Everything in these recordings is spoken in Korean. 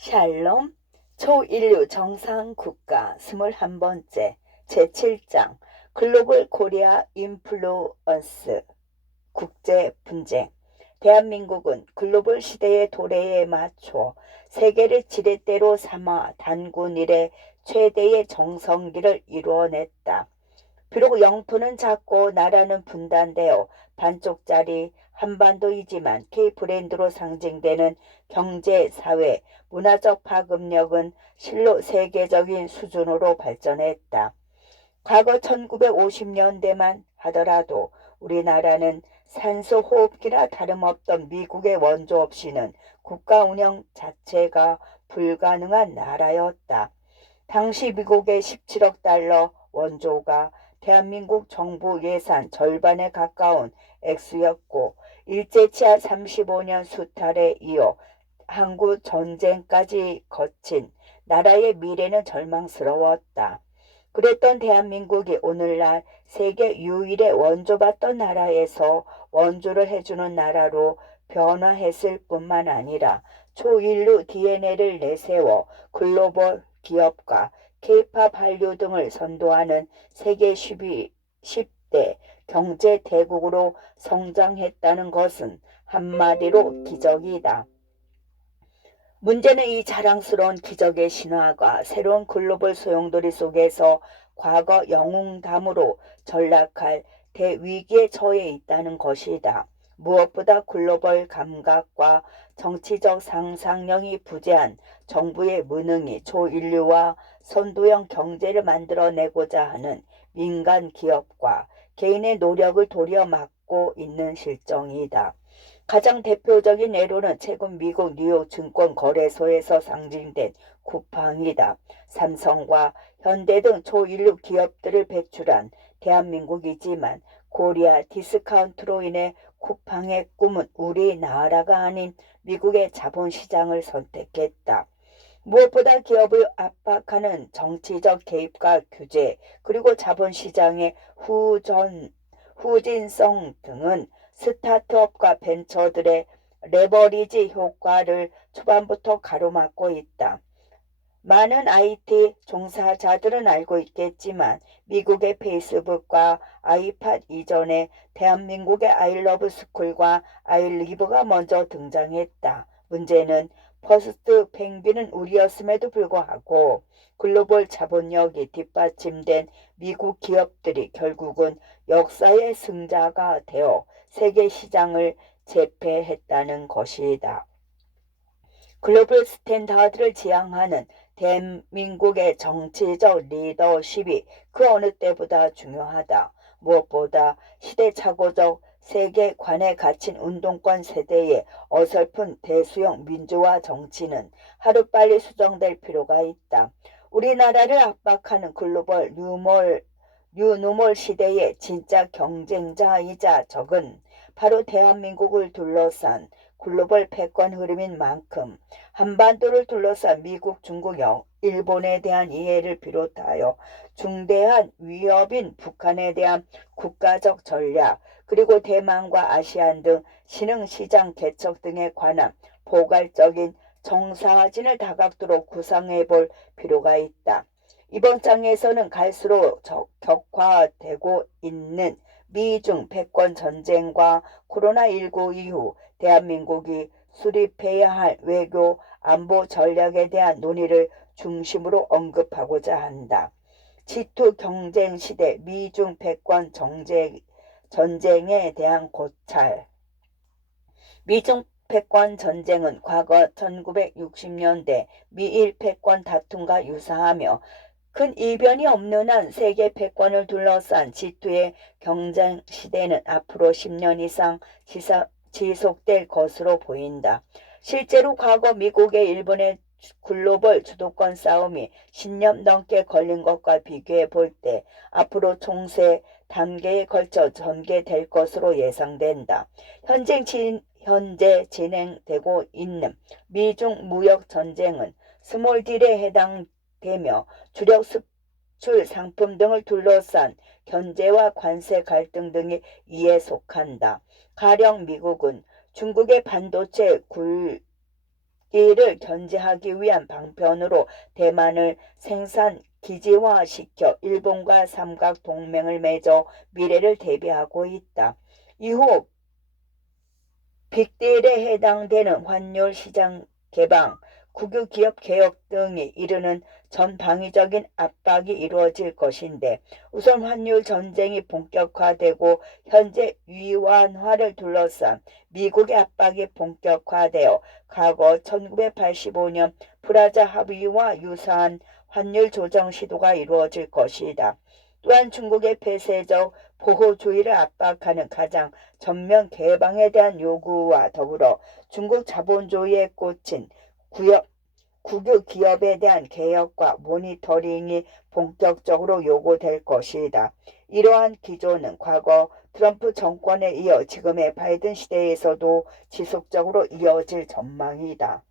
샬롬 초인류 정상국가 21번째 제7장 글로벌 코리아 인플루언스 국제 분쟁. 대한민국은 글로벌 시대의 도래에 맞춰 세계를 지렛대로 삼아 단군 이래 최대의 정성기를 이루어냈다. 비록 영토는 작고 나라는 분단되어 반쪽짜리 한반도이지만 K브랜드로 상징되는 경제, 사회, 문화적 파급력은 실로 세계적인 수준으로 발전했다. 과거 1950년대만 하더라도 우리나라는 산소 호흡기나 다름없던 미국의 원조 없이는 국가 운영 자체가 불가능한 나라였다. 당시 미국의 17억 달러 원조가 대한민국 정부 예산 절반에 가까운 액수였고 일제치하 35년 수탈에 이어 한국 전쟁까지 거친 나라의 미래는 절망스러웠다. 그랬던 대한민국이 오늘날 세계 유일의 원조받던 나라에서 원조를 해주는 나라로 변화했을 뿐만 아니라 초인류 DNA를 내세워 글로벌 기업과 K-팝 한류 등을 선도하는 세계 10대 경제 대국으로 성장했다는 것은 한마디로 기적이다. 문제는 이 자랑스러운 기적의 신화가 새로운 글로벌 소용돌이 속에서 과거 영웅담으로 전락할 대위기에 처해 있다는 것이다. 무엇보다 글로벌 감각과 정치적 상상력이 부재한 정부의 무능이 초인류와 선도형 경제를 만들어내고자 하는 민간 기업과 개인의 노력을 도려 막고 있는 실정이다. 가장 대표적인 예로는 최근 미국 뉴욕 증권거래소에서 상징된 쿠팡이다. 삼성과 현대 등 초인류 기업들을 배출한 대한민국이지만 코리아 디스카운트로 인해 쿠팡의 꿈은 우리나라가 아닌 미국의 자본시장을 선택했다. 무엇보다 기업을 압박하는 정치적 개입과 규제 그리고 자본시장의 후진성 등은 스타트업과 벤처들의 레버리지 효과를 초반부터 가로막고 있다. 많은 IT 종사자들은 알고 있겠지만 미국의 페이스북과 아이팟 이전에 대한민국의 아이러브 스쿨과 아이리브가 먼저 등장했다. 문제는 퍼스트 펭귄은 우리였음에도 불구하고 글로벌 자본력이 뒷받침된 미국 기업들이 결국은 역사의 승자가 되어 세계 시장을 제패했다는 것이다. 글로벌 스탠다드를 지향하는 대한민국의 정치적 리더십이 그 어느 때보다 중요하다. 무엇보다 시대착오적 세계관에 갇힌 운동권 세대의 어설픈 대수용 민주화 정치는 하루빨리 수정될 필요가 있다. 우리나라를 압박하는 글로벌 뉴노멀 시대의 진짜 경쟁자이자 적은 바로 대한민국을 둘러싼 글로벌 패권 흐름인 만큼 한반도를 둘러싼 미국, 중국, 일본에 대한 이해를 비롯하여 중대한 위협인 북한에 대한 국가적 전략 그리고 대만과 아시안 등 신흥시장 개척 등에 관한 포괄적인 정사진을 다각도로 구상해 볼 필요가 있다. 이번 장에서는 갈수록 격화되고 있는 미중 패권 전쟁과 코로나19 이후 대한민국이 수립해야 할 외교 안보 전략에 대한 논의를 중심으로 언급하고자 한다. G2 경쟁 시대 미중 패권 전쟁에 대한 고찰. 미중 패권 전쟁은 과거 1960년대 미일 패권 다툼과 유사하며 큰 이변이 없는 한 세계 패권을 둘러싼 G2의 경쟁 시대는 앞으로 10년 이상 지속될 것으로 보인다. 실제로 과거 미국의 일본의 글로벌 주도권 싸움이 10년 넘게 걸린 것과 비교해 볼 때 앞으로 총세 단계에 걸쳐 전개될 것으로 예상된다. 현재 진행되고 있는 미중 무역 전쟁은 스몰 딜에 해당되며 주력 수출 상품 등을 둘러싼 견제와 관세 갈등 등이 이에 속한다. 가령 미국은 중국의 반도체 이를 견제하기 위한 방편으로 대만을 생산 기지화시켜 일본과 삼각 동맹을 맺어 미래를 대비하고 있다. 이후 빅딜에 해당되는 환율 시장 개방, 국유기업 개혁 등이 이르는 전방위적인 압박이 이루어질 것인데 우선 환율 전쟁이 본격화되고 현재 위안화를 둘러싼 미국의 압박이 본격화되어 과거 1985년 프라자 합의와 유사한 환율 조정 시도가 이루어질 것이다. 또한 중국의 폐쇄적 보호주의를 압박하는 가장 전면 개방에 대한 요구와 더불어 중국 자본주의에 꽂힌 국유 기업에 대한 개혁과 모니터링이 본격적으로 요구될 것이다. 이러한 기조는 과거 트럼프 정권에 이어 지금의 바이든 시대에서도 지속적으로 이어질 전망이다.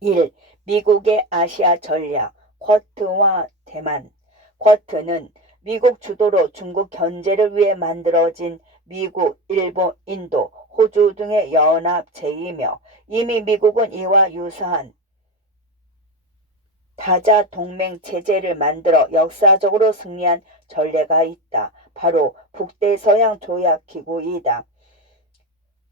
1. 미국의 아시아 전략 쿼드와 대만. 쿼드는 미국 주도로 중국 견제를 위해 만들어진 미국, 일본, 인도, 호주 등의 연합체이며 이미 미국은 이와 유사한 다자 동맹 체제를 만들어 역사적으로 승리한 전례가 있다. 바로 북대서양 조약기구이다.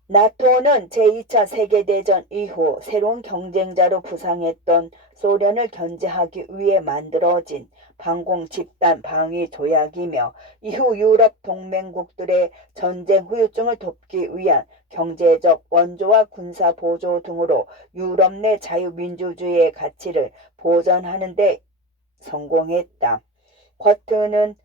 나토는 제2차 세계대전 이후 새로운 경쟁자로 부상했던 소련을 견제하기 위해 만들어진 반공 집단 방위 조약이며 이후 유럽 동맹국들의 전쟁 후유증을 돕기 위한 경제적 원조와 군사 보조 등으로 유럽 내 자유민주주의의 가치를 보전하는 데 성공했다. 쿼드는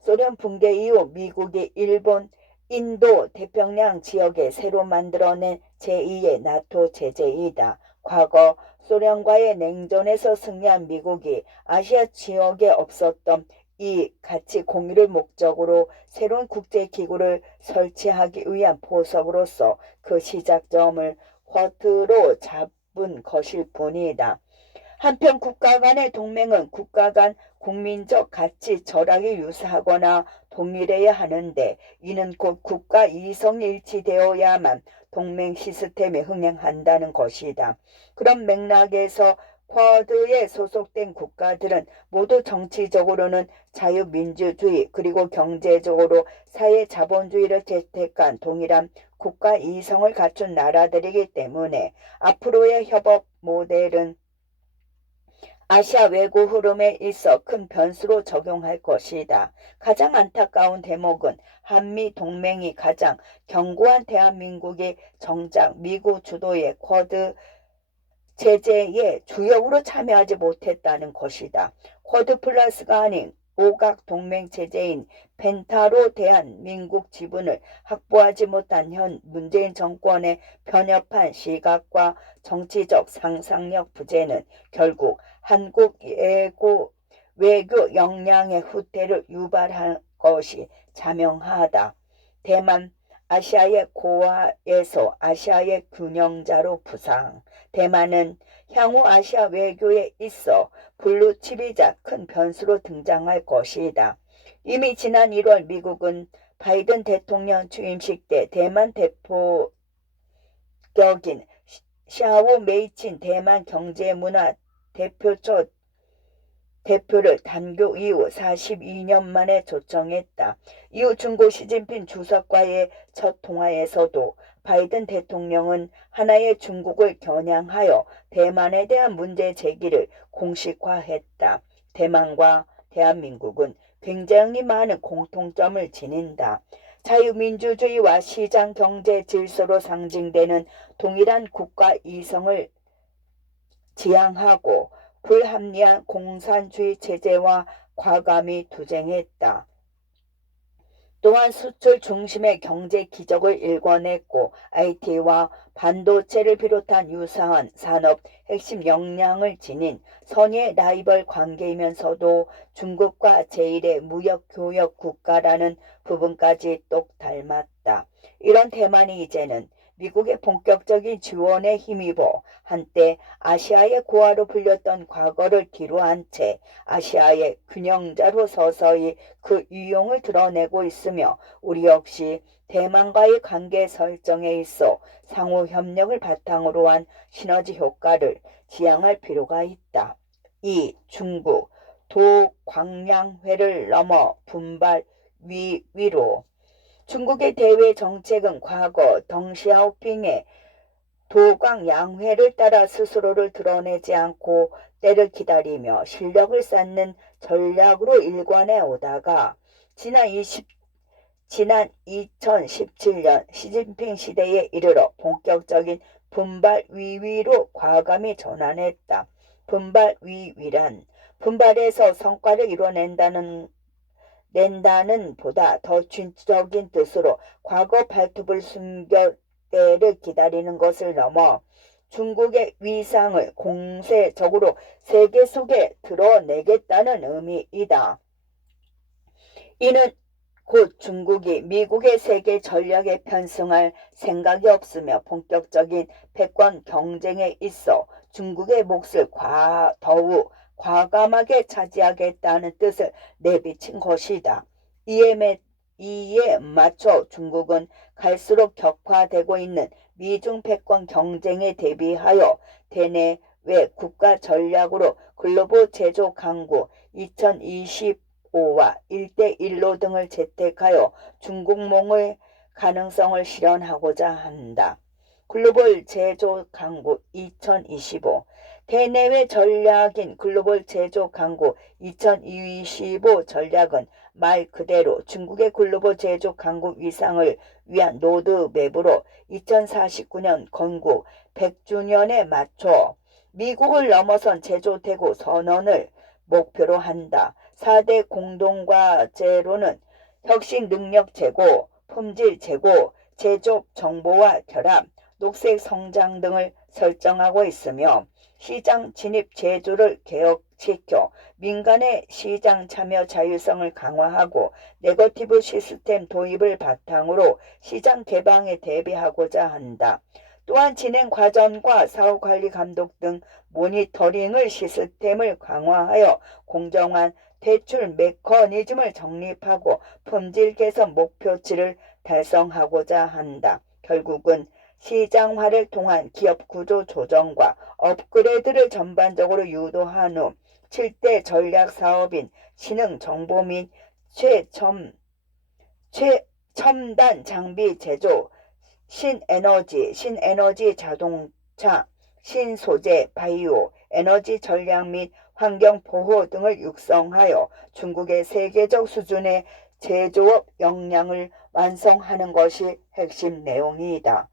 소련 붕괴 이후 미국이 일본, 인도 태평양 지역에 새로 만들어낸 제2의 나토 제재이다. 과거 소련과의 냉전에서 승리한 미국이 아시아 지역에 없었던 이 가치 공유를 목적으로 새로운 국제기구를 설치하기 위한 포석으로서 그 시작점을 쿼드로 잡은 것일 뿐이다. 한편 국가 간의 동맹은 국가 간 국민적 가치 철학이 유사하거나 동일해야 하는데 이는 곧 국가 이성이 일치되어야만 동맹 시스템이 흥행한다는 것이다. 그런 맥락에서 쿼드에 소속된 국가들은 모두 정치적으로는 자유민주주의 그리고 경제적으로 사회자본주의를 채택한 동일한 국가 이성을 갖춘 나라들이기 때문에 앞으로의 협업 모델은 아시아 외교 흐름에 있어 큰 변수로 적용할 것이다. 가장 안타까운 대목은 한미 동맹이 가장 견고한 대한민국이 정작 미국 주도의 쿼드 제재에 주역으로 참여하지 못했다는 것이다. 쿼드 플러스가 아닌 오각 동맹 체제인 펜타로 대한민국 지분을 확보하지 못한 현 문재인 정권의 편협한 시각과 정치적 상상력 부재는 결국 한국 외교 역량의 후퇴를 유발할 것이 자명하다. 대만 아시아의 고아에서 아시아의 균형자로 부상. 대만은 향후 아시아 외교에 있어 블루칩이자 큰 변수로 등장할 것이다. 이미 지난 1월 미국은 바이든 대통령 취임식 때 대만 대표격인 샤오 메이친 대만 경제문화 대표를 단교 이후 42년 만에 초청했다. 이후 중국 시진핑 주석과의 첫 통화에서도 바이든 대통령은 하나의 중국을 겨냥하여 대만에 대한 문제 제기를 공식화했다. 대만과 대한민국은 굉장히 많은 공통점을 지닌다. 자유민주주의와 시장경제 질서로 상징되는 동일한 국가 이성을 지향하고 불합리한 공산주의 체제와 과감히 투쟁했다. 또한 수출 중심의 경제 기적을 일궈냈고 IT와 반도체를 비롯한 유사한 산업 핵심 역량을 지닌 선의의 라이벌 관계이면서도 중국과 제1의 무역 교역 국가라는 부분까지 똑 닮았다. 이런 대만이 이제는 미국의 본격적인 지원에 힘입어 한때 아시아의 고아로 불렸던 과거를 뒤로한 채 아시아의 균형자로 서서히 그 유용을 드러내고 있으며 우리 역시 대만과의 관계 설정에 있어 상호 협력을 바탕으로 한 시너지 효과를 지향할 필요가 있다. 2. 중국 도광량회를 넘어 분발 위로 중국의 대외 정책은 과거 덩시아오핑의 도광양회를 따라 스스로를 드러내지 않고 때를 기다리며 실력을 쌓는 전략으로 일관해 오다가 지난 2017년 시진핑 시대에 이르러 본격적인 분발 위위로 과감히 전환했다. 분발 위위란 분발해서 성과를 이뤄낸다는 보다 더 진적인 뜻으로 과거 발톱을 숨겨 때를 기다리는 것을 넘어 중국의 위상을 공세적으로 세계 속에 드러내겠다는 의미이다. 이는 곧 중국이 미국의 세계 전략에 편승할 생각이 없으며 본격적인 패권 경쟁에 있어 중국의 몫을 더욱 과감하게 차지하겠다는 뜻을 내비친 것이다. 이에 맞춰 중국은 갈수록 격화되고 있는 미중 패권 경쟁에 대비하여 대내외 국가 전략으로 글로벌 제조 강국 2025와 1대1로 등을 채택하여 중국몽의 가능성을 실현하고자 한다. 글로벌 제조 강국 2025 대내외 전략인 글로벌 제조 강국 2025 전략은 말 그대로 중국의 글로벌 제조 강국 위상을 위한 로드맵으로 2049년 건국 100주년에 맞춰 미국을 넘어선 제조대국 선언을 목표로 한다. 4대 공동과제로는 혁신 능력 제고, 품질 제고, 제조업 정보화 결합, 녹색 성장 등을 설정하고 있으며 시장 진입 제조를 개혁시켜 민간의 시장 참여 자율성을 강화하고 네거티브 시스템 도입을 바탕으로 시장 개방에 대비하고자 한다. 또한 진행 과정과 사후관리 감독 등 모니터링을 시스템을 강화하여 공정한 대출 메커니즘을 정립하고 품질 개선 목표치를 달성하고자 한다. 결국은 시장화를 통한 기업 구조 조정과 업그레이드를 전반적으로 유도한 후 7대 전략 사업인 신흥 정보 및 최첨단 장비 제조, 신에너지 자동차, 신소재 바이오, 에너지 전략 및 환경 보호 등을 육성하여 중국의 세계적 수준의 제조업 역량을 완성하는 것이 핵심 내용이다.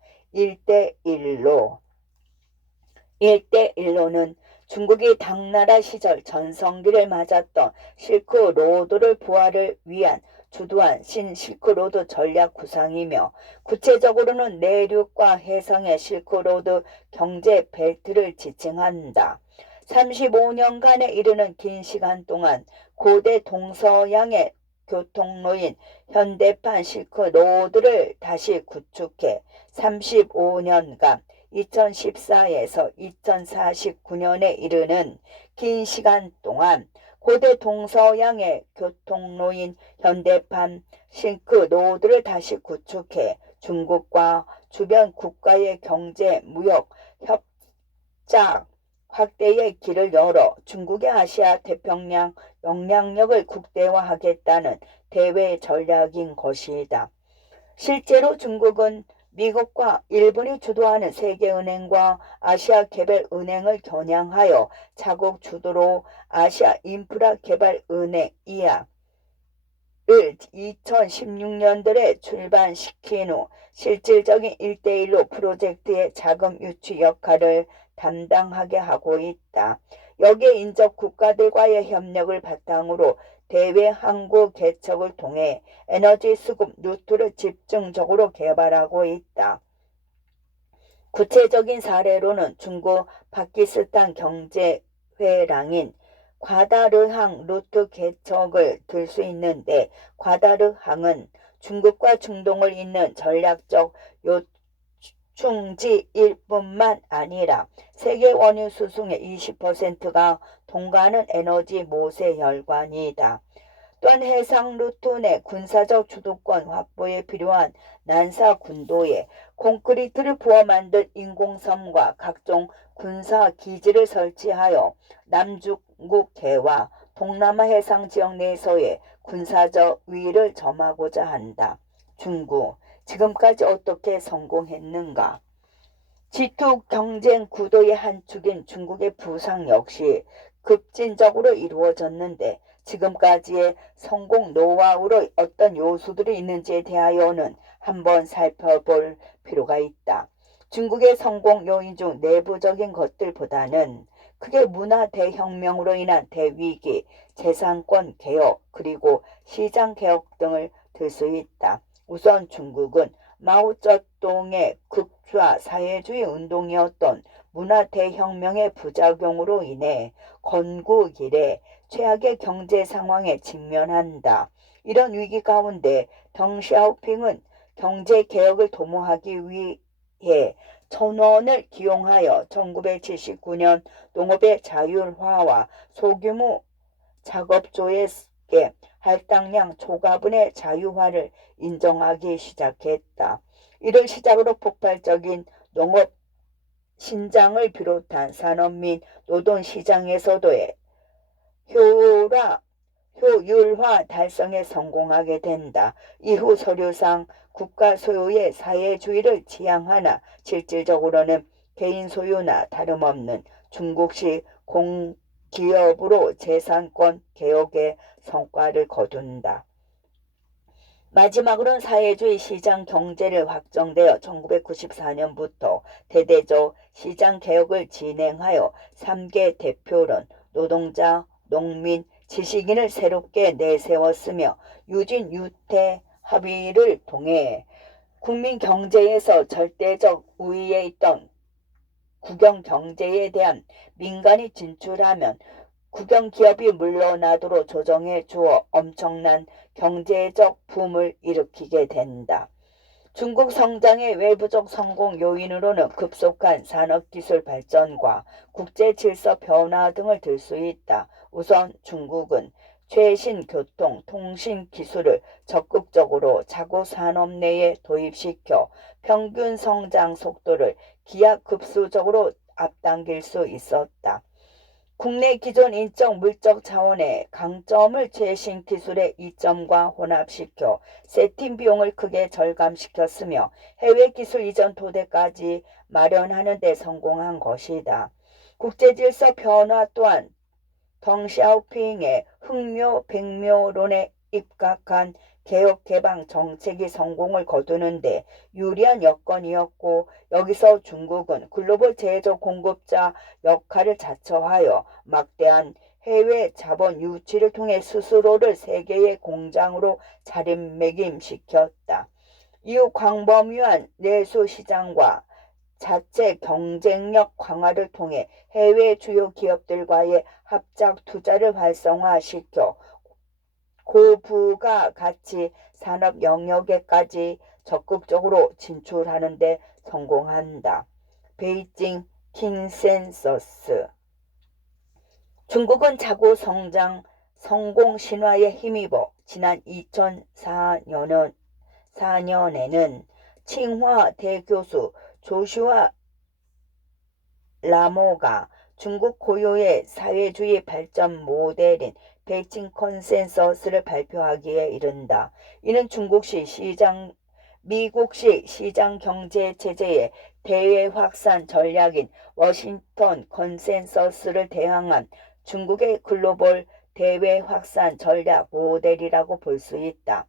1대1로는 중국이 당나라 시절 전성기를 맞았던 실크로드를 부활을 위한 주도한 신실크로드 전략 구상이며 구체적으로는 내륙과 해상의 실크로드 경제 벨트를 지칭한다. 35년간에 이르는 긴 시간 동안 고대 동서양의 교통로인 현대판 실크로드를 다시 구축해 35년간 2014에서 2049년에 이르는 긴 시간 동안 고대 동서양의 교통로인 현대판 실크로드를 다시 구축해 중국과 주변 국가의 경제, 무역, 협작 확대의 길을 열어 중국의 아시아 태평양 영향력을 국대화하겠다는 대외 전략인 것이다. 실제로 중국은 미국과 일본이 주도하는 세계은행과 아시아개발은행을 겨냥하여 자국 주도로 아시아 인프라개발은행 이하를 2016년도에 출반시킨 후 실질적인 1대1로 프로젝트의 자금 유치 역할을 담당하게 하고 있다. 여기에 인접 국가들과의 협력을 바탕으로 대외 항구 개척을 통해 에너지 수급 루트를 집중적으로 개발하고 있다. 구체적인 사례로는 중국 파키스탄 경제회랑인 과다르항 루트 개척을 들 수 있는데 과다르항은 중국과 중동을 잇는 전략적 충지일 뿐만 아니라 세계 원유 수송의 20%가 통과하는 에너지 모세 혈관이다. 또한 해상 루트 내 군사적 주도권 확보에 필요한 난사 군도에 콘크리트를 부어 만든 인공섬과 각종 군사 기지를 설치하여 남중국해와 동남아 해상 지역 내에서의 군사적 위를 점하고자 한다. 중국, 지금까지 어떻게 성공했는가? G2 경쟁 구도의 한 축인 중국의 부상 역시 급진적으로 이루어졌는데 지금까지의 성공 노하우로 어떤 요소들이 있는지에 대하여는 한번 살펴볼 필요가 있다. 중국의 성공 요인 중 내부적인 것들보다는 크게 문화 대혁명으로 인한 대위기, 재산권 개혁, 그리고 시장 개혁 등을 들 수 있다. 우선 중국은 마오쩌둥의 극좌 사회주의 운동이었던 문화 대혁명의 부작용으로 인해 건국 이래 최악의 경제 상황에 직면한다. 이런 위기 가운데 덩샤오핑은 경제 개혁을 도모하기 위해 천원을 기용하여 1979년 농업의 자율화와 소규모 작업조에 할당량 초과분의 자유화를 인정하기 시작했다. 이를 시작으로 폭발적인 농업 신장을 비롯한 산업 및 노동시장에서도의 효율화 달성에 성공하게 된다. 이후 서류상 국가 소유의 사회주의를 지향하나 실질적으로는 개인 소유나 다름없는 중국식 공기업으로 재산권 개혁의 성과를 거둔다. 마지막으로는 사회주의 시장 경제를 확정되어 1994년부터 대대적 시장 개혁을 진행하여 3개 대표론, 노동자, 농민, 지식인을 새롭게 내세웠으며 유진 유태 합의를 통해 국민 경제에서 절대적 우위에 있던 국영 경제에 대한 민간이 진출하면 국영 기업이 물러나도록 조정해 주어 엄청난 경제적 붐을 일으키게 된다. 중국 성장의 외부적 성공 요인으로는 급속한 산업기술 발전과 국제 질서 변화 등을 들 수 있다. 우선 중국은 최신 교통, 통신 기술을 적극적으로 자국 산업 내에 도입시켜 평균 성장 속도를 기하급수적으로 앞당길 수 있었다. 국내 기존 인적 물적 차원의 강점을 최신 기술의 이점과 혼합시켜 세팅 비용을 크게 절감시켰으며 해외 기술 이전 토대까지 마련하는 데 성공한 것이다. 국제질서 변화 또한 덩샤오핑의 흑묘 백묘론에 입각한 개혁 개방 정책이 성공을 거두는데 유리한 여건이었고 여기서 중국은 글로벌 제조 공급자 역할을 자처하여 막대한 해외 자본 유치를 통해 스스로를 세계의 공장으로 자리매김시켰다. 이후 광범위한 내수 시장과 자체 경쟁력 강화를 통해 해외 주요 기업들과의 합작 투자를 활성화시켜 고부가 가치 산업 영역에까지 적극적으로 진출하는 데 성공한다. 베이징 컨센서스. 중국은 자국 성장 성공 신화에 힘입어 지난 2004년에는 칭화 대교수 조슈아 라모가 중국 고유의 사회주의 발전 모델인 베이징 컨센서스를 발표하기에 이른다. 이는 미국식 시장 경제 체제의 대외 확산 전략인 워싱턴 컨센서스를 대항한 중국의 글로벌 대외 확산 전략 모델이라고 볼 수 있다.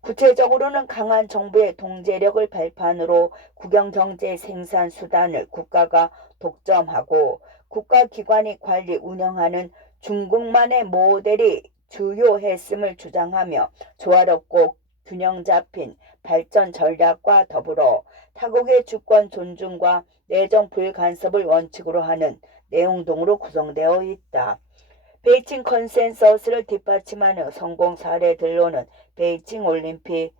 구체적으로는 강한 정부의 통제력을 발판으로 국영경제 생산 수단을 국가가 독점하고 국가기관이 관리 운영하는 중국만의 모델이 주요했음을 주장하며 조화롭고 균형 잡힌 발전 전략과 더불어 타국의 주권 존중과 내정 불간섭을 원칙으로 하는 내용 등으로 구성되어 있다. 베이징 컨센서스를 뒷받침하는 성공 사례들로는 베이징 올림픽,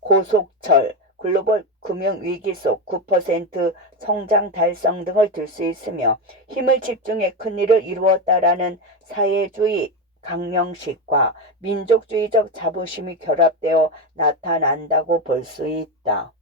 고속철, 글로벌 금융위기 속 9% 성장 달성 등을 들 수 있으며 힘을 집중해 큰일을 이루었다라는 사회주의 강령식과 민족주의적 자부심이 결합되어 나타난다고 볼 수 있다.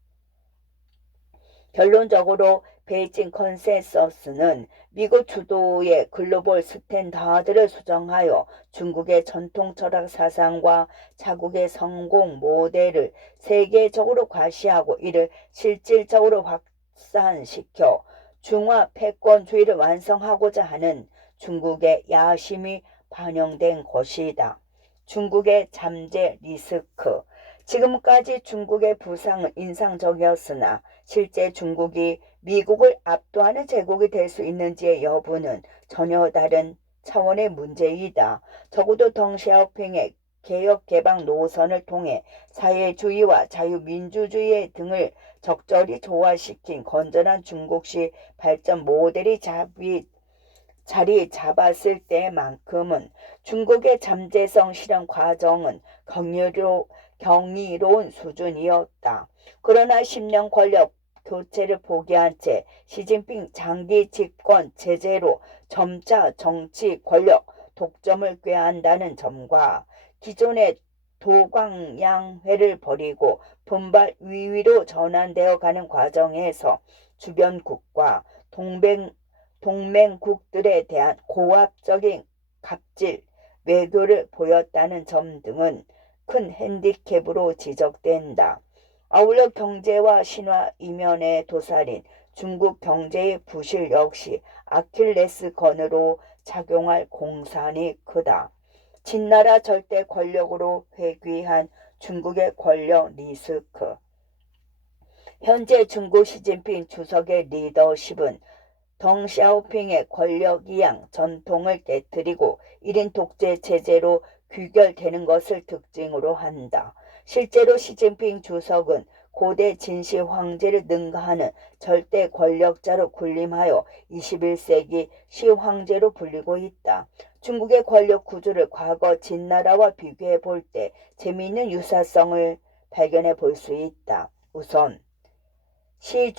결론적으로 베이징 컨센서스는 미국 주도의 글로벌 스탠다드를 수정하여 중국의 전통 철학 사상과 자국의 성공 모델을 세계적으로 과시하고 이를 실질적으로 확산시켜 중화 패권주의를 완성하고자 하는 중국의 야심이 반영된 것이다. 중국의 잠재 리스크. 지금까지 중국의 부상은 인상적이었으나 실제 중국이 미국을 압도하는 제국이 될 수 있는지의 여부는 전혀 다른 차원의 문제이다. 적어도 덩샤오핑의 개혁개방 노선을 통해 사회주의와 자유민주주의 등을 적절히 조화시킨 건전한 중국식 발전 모델이 자리 잡았을 때만큼은 중국의 잠재성 실현 과정은 경이로운 수준이었다. 그러나 10년 권력 교체를 포기한 채 시진핑 장기 집권 체제로 점차 정치 권력 독점을 꾀한다는 점과 기존의 도광양회를 버리고 분발 위위로 전환되어 가는 과정에서 주변국과 동맹국들에 대한 고압적인 갑질 외교를 보였다는 점 등은 큰 핸디캡으로 지적된다. 아울러 경제와 신화 이면에 도사린 중국 경제의 부실 역시 아킬레스건으로 작용할 공산이 크다. 진나라 절대 권력으로 회귀한 중국의 권력 리스크. 현재 중국 시진핑 주석의 리더십은 덩샤오핑의 권력이양 전통을 깨뜨리고 1인 독재 체제로 귀결되는 것을 특징으로 한다. 실제로 시진핑 주석은 고대 진시 황제를 능가하는 절대 권력자로 군림하여 21세기 시황제로 불리고 있다. 중국의 권력 구조를 과거 진나라와 비교해 볼 때 재미있는 유사성을 발견해 볼 수 있다. 우선 시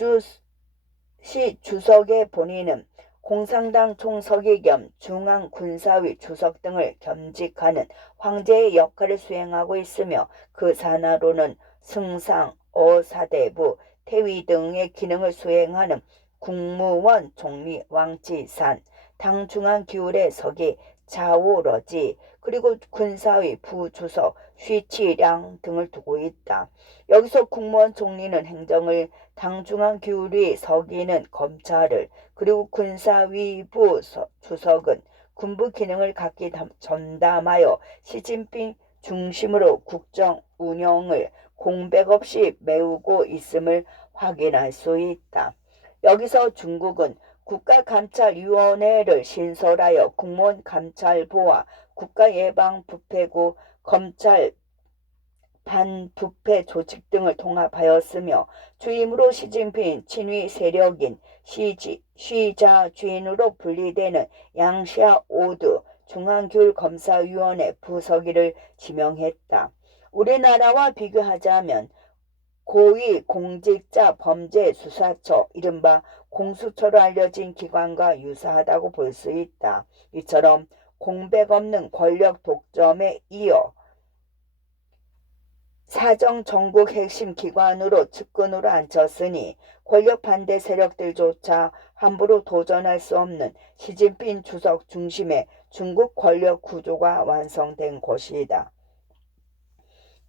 주석의 본인은 공산당 총서기 겸 중앙군사위 주석 등을 겸직하는 황제의 역할을 수행하고 있으며 그 산하로는 승상, 어사대부, 태위 등의 기능을 수행하는 국무원 총리 왕지산, 당 중앙 기울의 서기 자오러지, 그리고 군사위 부주석 쉬치량 등을 두고 있다. 여기서 국무원 총리는 행정을, 당 중앙 기울의 서기는 검찰을, 그리고 군사위부 주석은 군부 기능을 각기 전담하여 시진핑 중심으로 국정 운영을 공백 없이 메우고 있음을 확인할 수 있다. 여기서 중국은 국가감찰위원회를 신설하여 국무원 감찰부와 국가예방부패국 검찰 반부패 조직 등을 통합하였으며 주임으로 시진핑 친위 세력인 시자주인으로 분리되는 양샤오드 중앙교육검사위원회 부서기를 지명했다. 우리나라와 비교하자면 고위공직자 범죄수사처, 이른바 공수처로 알려진 기관과 유사하다고 볼 수 있다. 이처럼 공백 없는 권력 독점에 이어 사정 전국 핵심 기관으로 측근으로 앉혔으니 권력 반대 세력들조차 함부로 도전할 수 없는 시진핑 주석 중심의 중국 권력 구조가 완성된 것이다.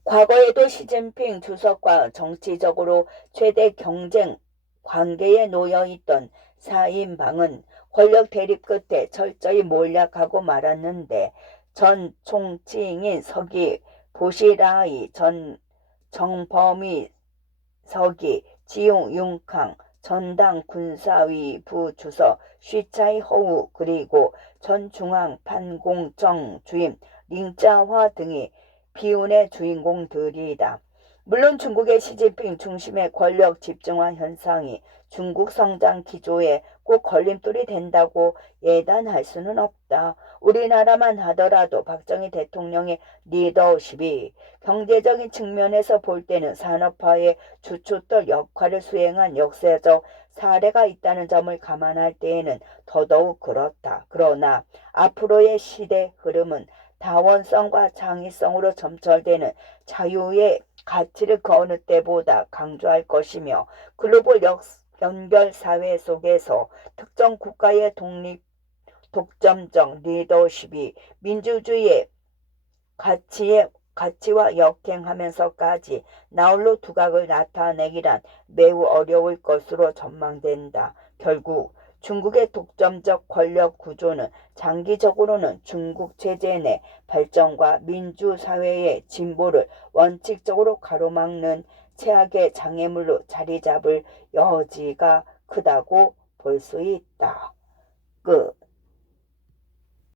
과거에도 시진핑 주석과 정치적으로 최대 경쟁 관계에 놓여 있던 4인방은 권력 대립 끝에 철저히 몰락하고 말았는데 전 총징인 서기 보시라이, 전 정범위 서기 지용 융캉, 전당 군사위 부주석 쉬차이 허우, 그리고 전 중앙 판공정 주임 링짜화 등이 비운의 주인공들이다. 물론 중국의 시진핑 중심의 권력 집중화 현상이 중국 성장 기조에 꼭 걸림돌이 된다고 예단할 수는 없다. 우리나라만 하더라도 박정희 대통령의 리더십이 경제적인 측면에서 볼 때는 산업화의 주춧돌 역할을 수행한 역사적 사례가 있다는 점을 감안할 때에는 더더욱 그렇다. 그러나 앞으로의 시대 흐름은 다원성과 창의성으로 점철되는 자유의 가치를 그 어느 때보다 강조할 것이며 글로벌 연결 사회 속에서 특정 국가의 독점적 리더십이 민주주의의 가치와 역행하면서까지 나홀로 두각을 나타내기란 매우 어려울 것으로 전망된다. 결국 중국의 독점적 권력 구조는 장기적으로는 중국 체제 내 발전과 민주사회의 진보를 원칙적으로 가로막는 최악의 장애물로 자리 잡을 여지가 크다고 볼 수 있다. 끝.